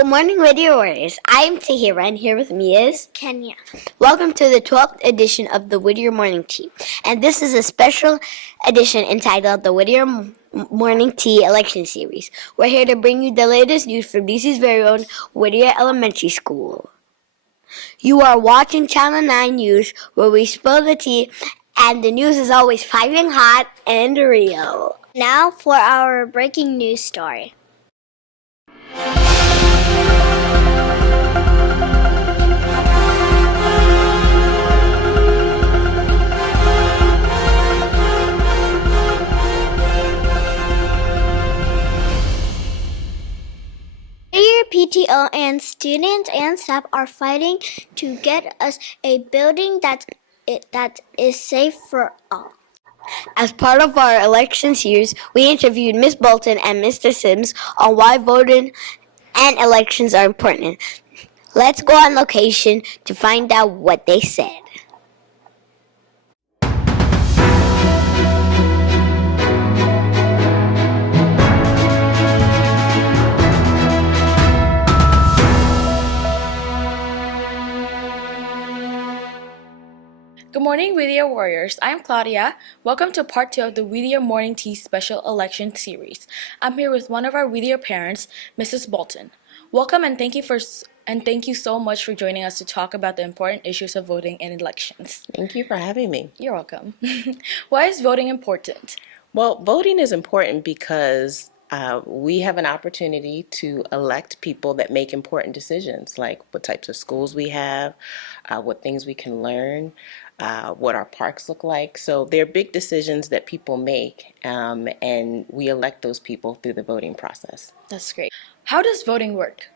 Good morning, Whittier Warriors. I'm Tahira, and here with me is Kenya. Welcome to the 12th edition of the Whittier Morning Tea. And this is a special edition entitled the Whittier Morning Tea Election Series. We're here to bring you the latest news from DC's very own Whittier Elementary School. You are watching Channel 9 News, where we spill the tea, and the news is always piping hot and real. Now for our breaking news story. Whittier PTO and students and staff are fighting to get us a building that is safe for all. As part of our election series, we interviewed Ms. Bolton and Mr. Sims on why voting and elections are important. Let's go on location to find out what they said. Good morning, Whittier Warriors. I'm Claudia. Welcome to part 2 of the Whittier Morning Tea Special Election Series. I'm here with one of our Whittier parents, Mrs. Bolton. Welcome and thank you so much for joining us to talk about the important issues of voting and elections. Thank you for having me. You're welcome. Why is voting important? Well, voting is important because we have an opportunity to elect people that make important decisions, like what types of schools we have, what things we can learn, what our parks look like. So they're big decisions that people make, and we elect those people through the voting process. That's great. How does voting work?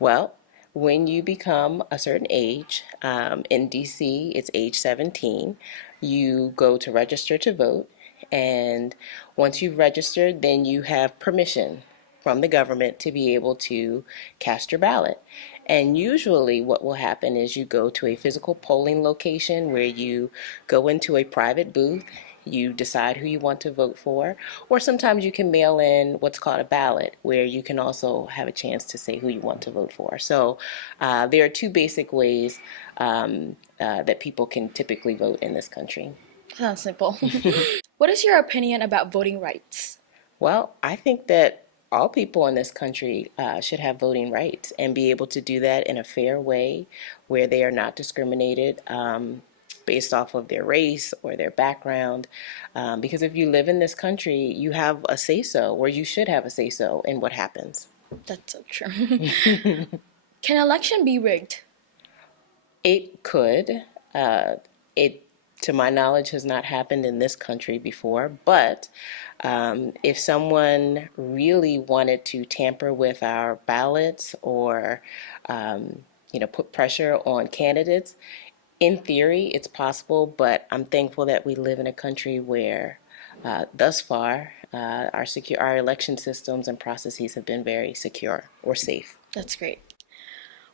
Well, when you become a certain age, in DC it's age 17, you go to register to vote. And once you've registered, then you have permission from the government to be able to cast your ballot. And usually what will happen is you go to a physical polling location where you go into a private booth, you decide who you want to vote for, or sometimes you can mail in what's called a ballot, where you can also have a chance to say who you want to vote for. So there are two basic ways that people can typically vote in this country. Sounds simple. What is your opinion about voting rights? Well, I think that all people in this country should have voting rights and be able to do that in a fair way where they are not discriminated based off of their race or their background. Because if you live in this country, you have a say-so, or you should have a say-so in what happens. That's so true. Can election be rigged? It could. It, to my knowledge, has not happened in this country before, but if someone really wanted to tamper with our ballots or put pressure on candidates, in theory it's possible, but I'm thankful that we live in a country where thus far our election systems and processes have been very secure or safe. That's great.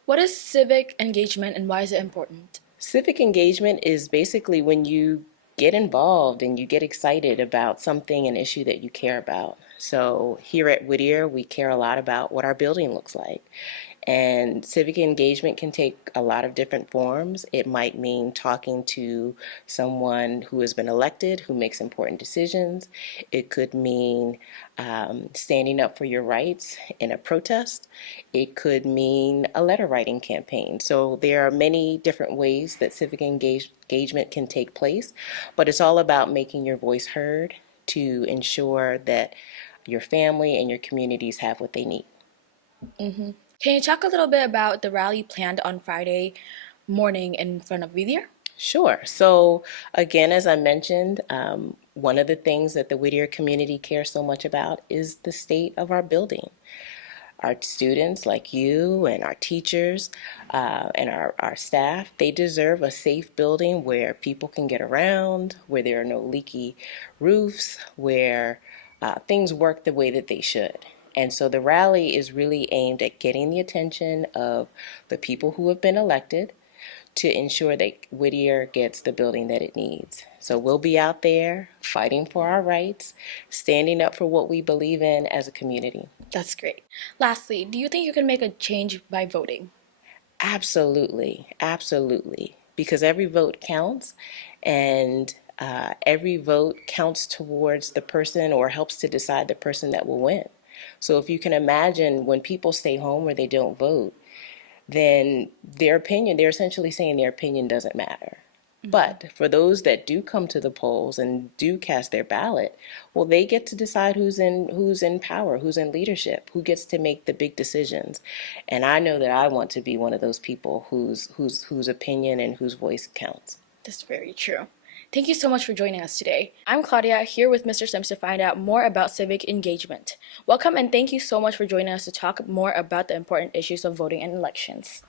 What is civic engagement and why is it important? Civic engagement is basically when you get involved and you get excited about something, an issue that you care about. So here at Whittier, we care a lot about what our building looks like. And civic engagement can take a lot of different forms. It might mean talking to someone who has been elected, who makes important decisions. It could mean standing up for your rights in a protest. It could mean a letter writing campaign. So there are many different ways that civic engagement can take place, but it's all about making your voice heard to ensure that your family and your communities have what they need. Mm-hmm. Can you talk a little bit about the rally planned on Friday morning in front of Whittier? Sure. So again, as I mentioned, one of the things that the Whittier community cares so much about is the state of our building. Our students like you and our teachers and our staff, they deserve a safe building where people can get around, where there are no leaky roofs, where things work the way that they should. And so the rally is really aimed at getting the attention of the people who have been elected to ensure that Whittier gets the building that it needs. So we'll be out there fighting for our rights, standing up for what we believe in as a community. That's great. Lastly, do you think you can make a change by voting? Absolutely, absolutely. Because every vote counts, and every vote counts towards the person or helps to decide the person that will win. So if you can imagine when people stay home or they don't vote, then they're essentially saying their opinion doesn't matter. But for those that do come to the polls and do cast their ballot, well, they get to decide who's in power, who's in leadership, who gets to make the big decisions. And I know that I want to be one of those people whose opinion and whose voice counts. That's very true. Thank you so much for joining us today. I'm Claudia, here with Mr. Sims to find out more about civic engagement. Welcome and thank you so much for joining us to talk more about the important issues of voting and elections.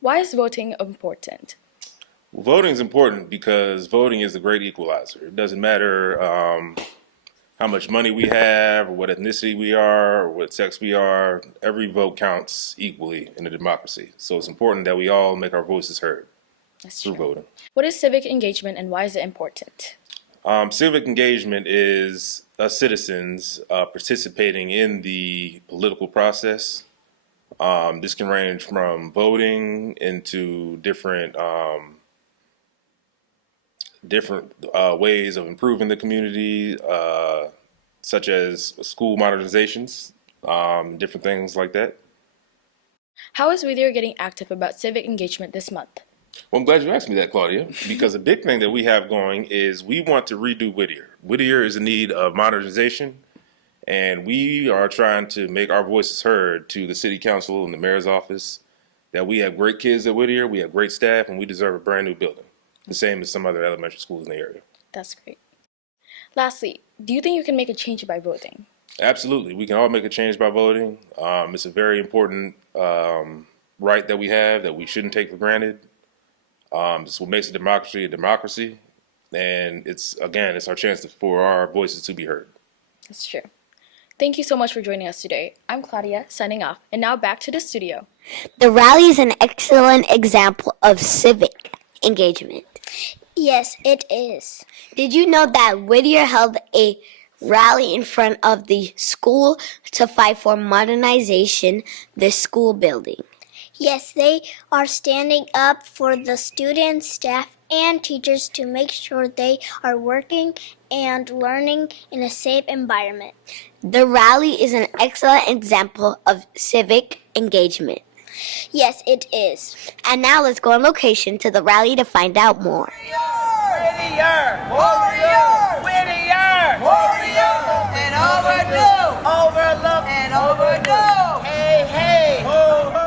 Why is voting important? Well, voting is important because voting is a great equalizer. It doesn't matter how much money we have, or what ethnicity we are, or what sex we are. Every vote counts equally in a democracy. So it's important that we all make our voices heard That's through true. voting. What is civic engagement and why is it important? Civic engagement is us citizens participating in the political process. This can range from voting into different ways of improving the community, such as school modernizations, different things like that. How is Whittier getting active about civic engagement this month? Well, I'm glad you asked me that, Claudia, because a big thing that we have going is we want to redo Whittier. Whittier is in need of modernization, and we are trying to make our voices heard to the city council and the mayor's office that we have great kids at Whittier, we have great staff, and we deserve a brand new building, the same as some other elementary schools in the area. That's great. Lastly, do you think you can make a change by voting? Absolutely. We can all make a change by voting. It's a very important right that we have that we shouldn't take for granted. It's what makes a democracy. And it's our chance for our voices to be heard. That's true. Thank you so much for joining us today. I'm Claudia, signing off. And now back to the studio. The rally is an excellent example of civic engagement. Yes, it is. Did you know that Whittier held a rally in front of the school to fight for modernization, the school building? Yes, they are standing up for the students, staff, and teachers to make sure they are working and learning in a safe environment. The rally is an excellent example of civic engagement. Yes, it is. And now let's go on location to the rally to find out more. Whittier! Warrior! Whittier! Warrior! And overdue! Overlooked and overdue! Hey, hey! Ho, ho!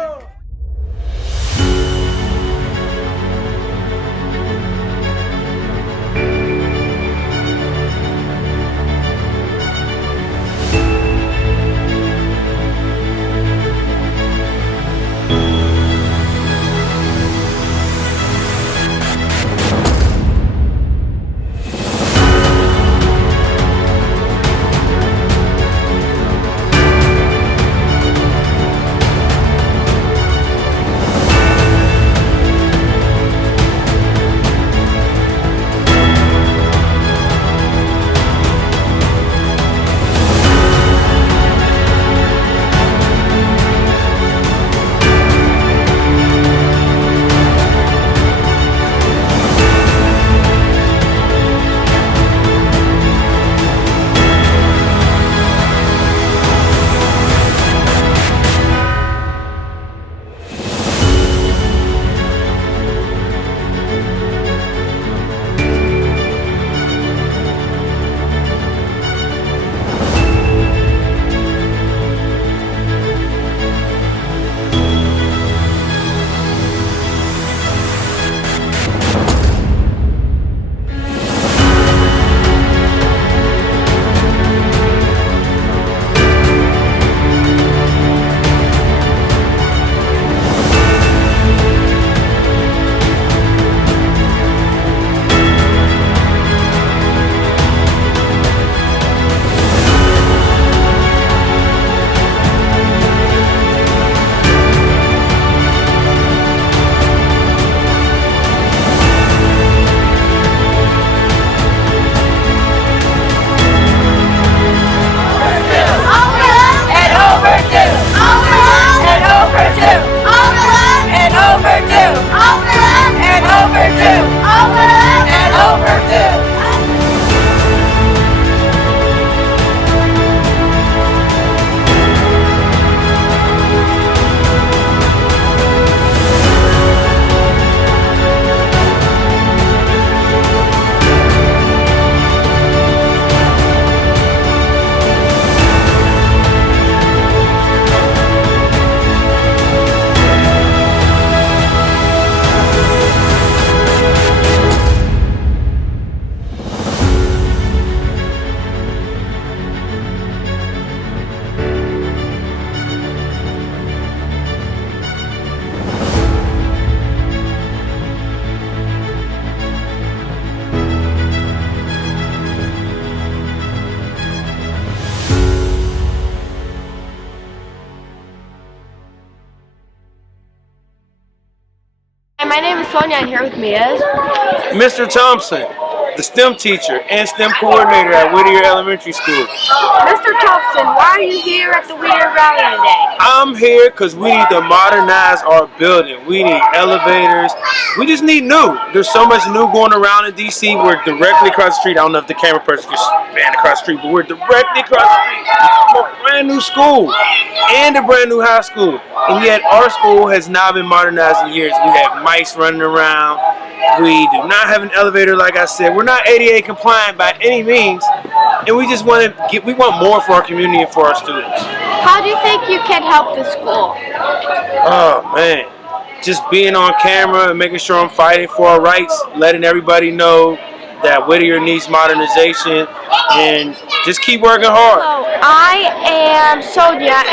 my name is Sonia, and here with me is Mr. Thompson, the STEM teacher and STEM coordinator at Whittier Elementary School. Mr. Thompson. Why are you here at the Whittier Rally today? I'm here because we need to modernize our building. We need elevators. We just need new. There's so much new going around in DC. We're directly across the street. I don't know if the camera person can span across the street, but we're directly across the street from a brand new school and a brand new high school. And yet our school has not been modernized in years. We have mice running around. We do not have an elevator, like I said. We're not ADA compliant by any means, and we just want we want more for our community and for our students. How do you think you can help the school? Oh man, just being on camera and making sure I'm fighting for our rights, letting everybody know that Whittier needs modernization, and just keep working hard. So I am Sonia,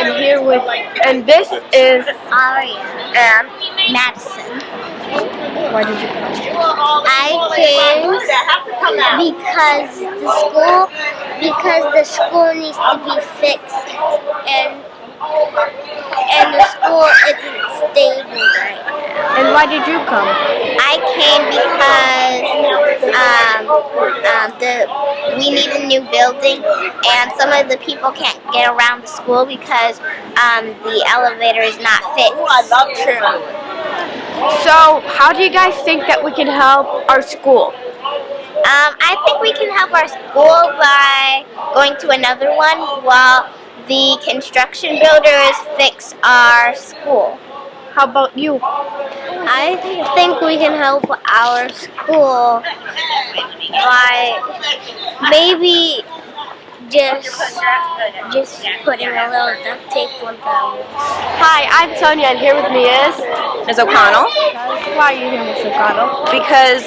and this is Aria and Madison. why did you come? I came because the school needs to be fixed, and the school isn't stable right now. And why did you come? I came because we need a new building, and some of the people can't get around the school because the elevator is not fixed. So how do you guys think that we can help our school? I think we can help our school by going to another one while the construction builders fix our school. How about you? I think we can help our school by maybe just putting a little duct tape on them. Hi, I'm Sonia, and here with me is Ms. O'Connell, why are you here, Miss O'Connell? because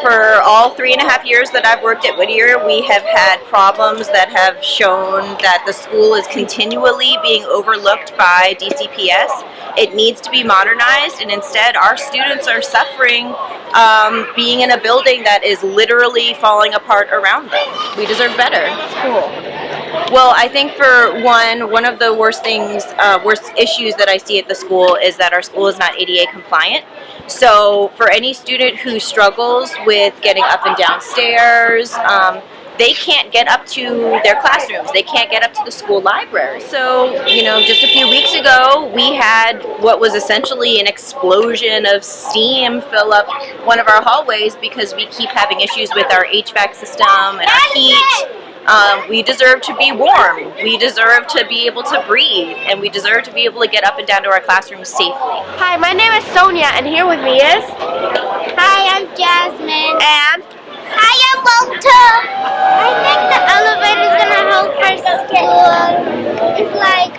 for all 3.5 years that I've worked at Whittier, we have had problems that have shown that the school is continually being overlooked by DCPS. It needs to be modernized, and instead our students are suffering being in a building that is literally falling apart around them. We deserve better. Well, I think for one of the worst issues that I see at the school is that our school is not ADA compliant. So for any student who struggles with getting up and down stairs, they can't get up to their classrooms. They can't get up to the school library. So, just a few weeks ago, we had what was essentially an explosion of steam fill up one of our hallways because we keep having issues with our HVAC system and our heat. We deserve to be warm. We deserve to be able to breathe, and we deserve to be able to get up and down to our classrooms safely. Hi, my name is Sonia, and here with me is Hi, I'm Jasmine. and Hi, I'm Walter. I think the elevator is gonna help our school. It's like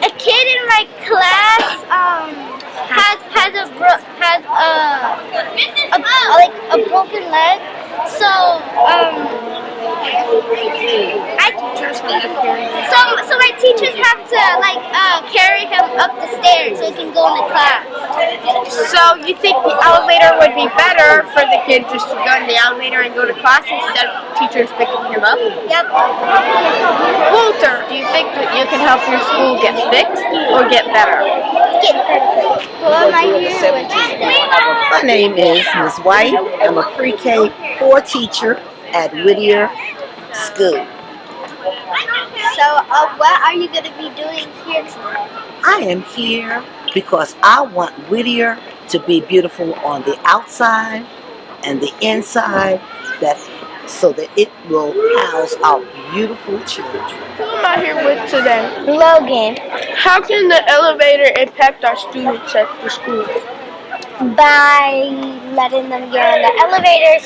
a kid in my class has a broken leg. So my teachers have to carry him up the stairs so he can go in the class. so you think the elevator would be better for the kid just to go in the elevator and go to class instead of teachers picking him up? Yep. Walter, do you think that you can help your school get fixed or get better? Who am I here with today? My name is Ms. White. I'm a pre-K 4 teacher at Whittier School. So, what are you going to be doing here today? I am here because I want Whittier to be beautiful on the outside and the inside, so that it will house our beautiful children. Who am I here with today? Logan. How can the elevator impact our students at the school? By letting them get on the elevator,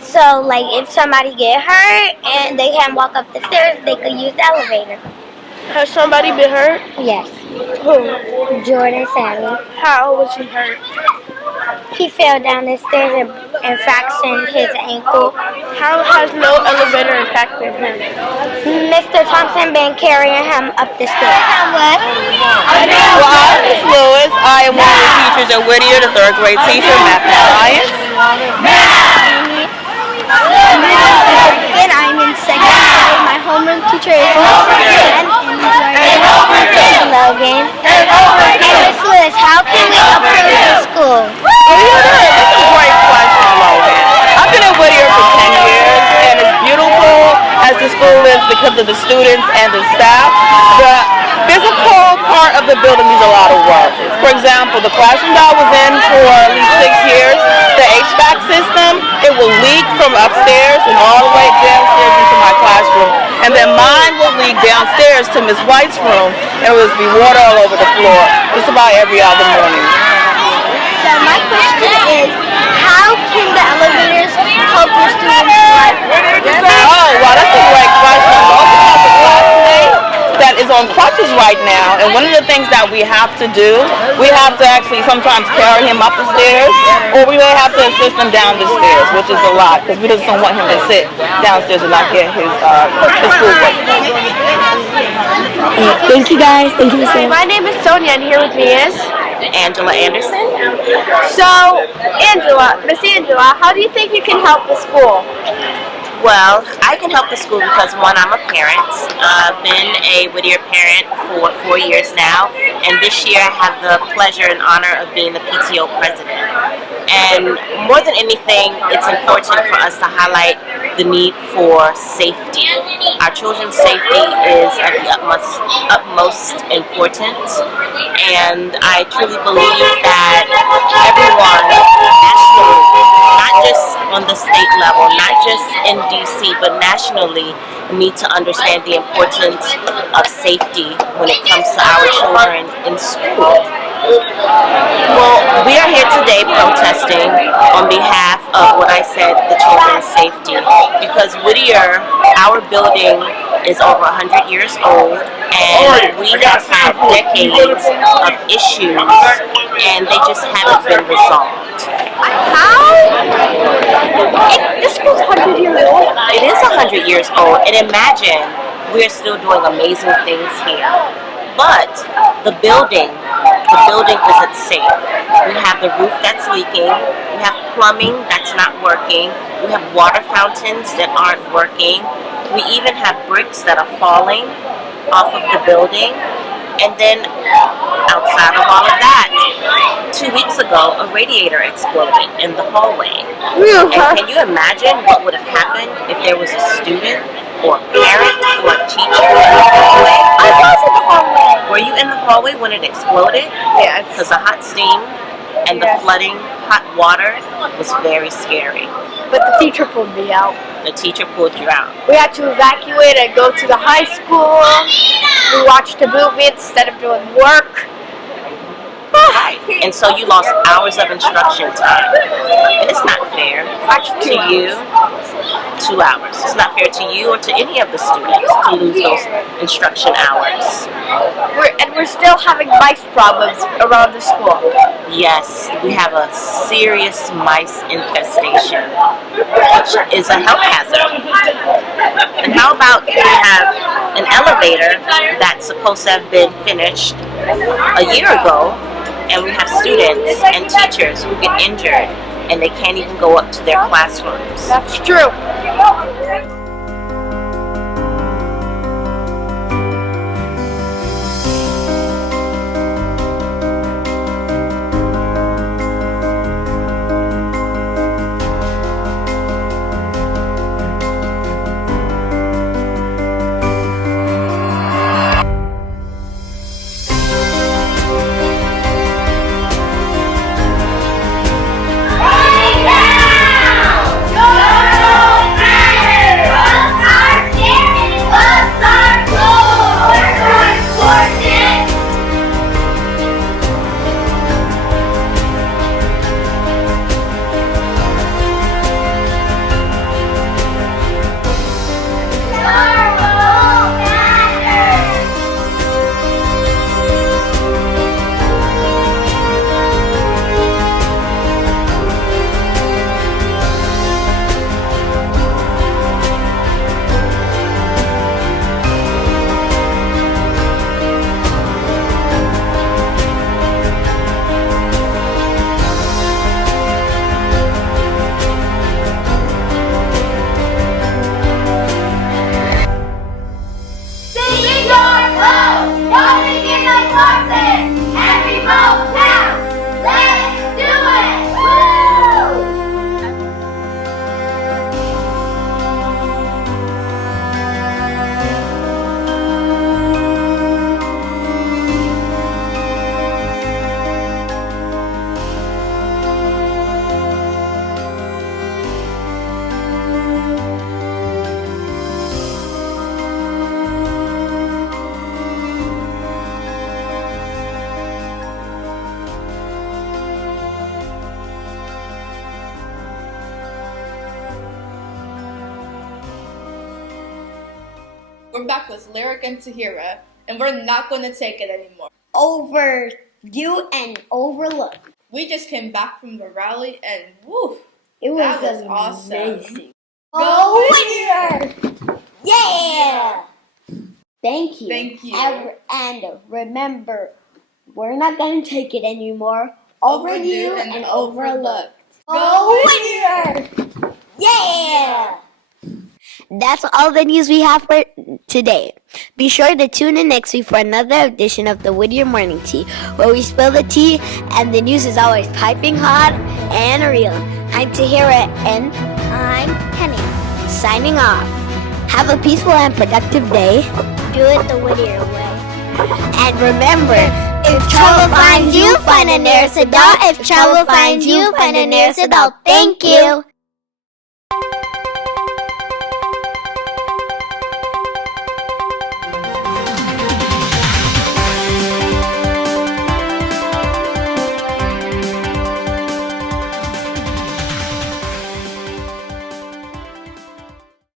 so like if somebody get hurt and they can't walk up the stairs, they could use the elevator. Has somebody been hurt? Yes. Who? Jordan Sammy. How was he hurt? He fell down the stairs and fractured his ankle. How has no elevator impacted him? Mr. Thompson been carrying him up the stairs. What? Well, I'm Ms. Lewis. I am one of the teachers at Whittier, the 3rd grade teacher, math and science. And I'm in 2nd grade. My homeroom teacher is Miss Logan. And Miss students and the staff. The physical part of the building needs a lot of work. For example, the classroom that I was in for at least 6 years, the HVAC system, it will leak from upstairs and all the way downstairs into my classroom. And then mine will leak downstairs to Miss White's room, and it will be water all over the floor just about every other morning. So my question is, how can the elevators help your students life? Oh, wow, that's a great question. I also have a classmate that is on crutches right now, and one of the things that we have to do, we have to actually sometimes carry him up the stairs, or we may have to assist him down the stairs, which is a lot, because we just don't want him to sit downstairs and not get his schoolwork. Thank you guys. Thank you, Miss My name is Sonia, and here with me is. Angela Anderson. So, Miss Angela, how do you think you can help the school? Well, I can help the school because, one, I'm a parent. I've been a Whittier parent for 4 years now, and this year I have the pleasure and honor of being the PTO president. And more than anything, it's important for us to highlight the need for safety. Our children's safety is of the utmost importance, and I truly believe that everyone, nationally, not just on the state level, not just in DC, but nationally, need to understand the importance of safety when it comes to our children in school. Well, we are here today protesting on behalf of what I said, the children's safety, because Whittier, our building is over 100 years old, and we have had decades of issues, and they just haven't been resolved. This school's 100 years old. It is 100 years old, and imagine we're still doing amazing things here. But the building isn't safe. We have the roof that's leaking, we have plumbing that's not working, we have water fountains that aren't working, we even have bricks that are falling off of the building. And then outside of all of that, 2 weeks ago, a radiator exploded in the hallway. And can you imagine what would have happened if there was a student or a parent or a teacher in the hallway? I was in the hallway. Were you in the hallway when it exploded? Yes. Because the hot steam and the flooding hot water was very scary. But the teacher pulled me out. The teacher pulled you out. We had to evacuate and go to the high school. We watched a movie instead of doing work. Right. And so you lost hours of instruction time. And it's not fair to you. 2 hours. It's not fair to you or to any of the students to lose those instruction hours. We're still having mice problems around the school. Yes, we have a serious mice infestation, which is a health hazard. And how about we have an elevator that's supposed to have been finished a year ago, and we have students and teachers who get injured and they can't even go up to their classrooms. That's true. we're back with Lyric and Tahira, and we're not going to take it anymore. Overdue and overlooked. We just came back from the rally, and woo, It that was was awesome. amazing. Go Whittier! Yeah! Thank you. Thank you. And remember, we're not going to take it anymore. Overdue and overlooked. Go Whittier! Yeah! That's all the news we have for today. Be sure to tune in next week for another edition of the Whittier Morning Tea, where we spill the tea and the news is always piping hot and real. I'm Tahira and I'm Penny. signing off. Have a peaceful and productive day. Do it the Whittier way. And remember, if trouble finds you, find a nearest adult. If trouble finds you, find a nearest adult. Thank you.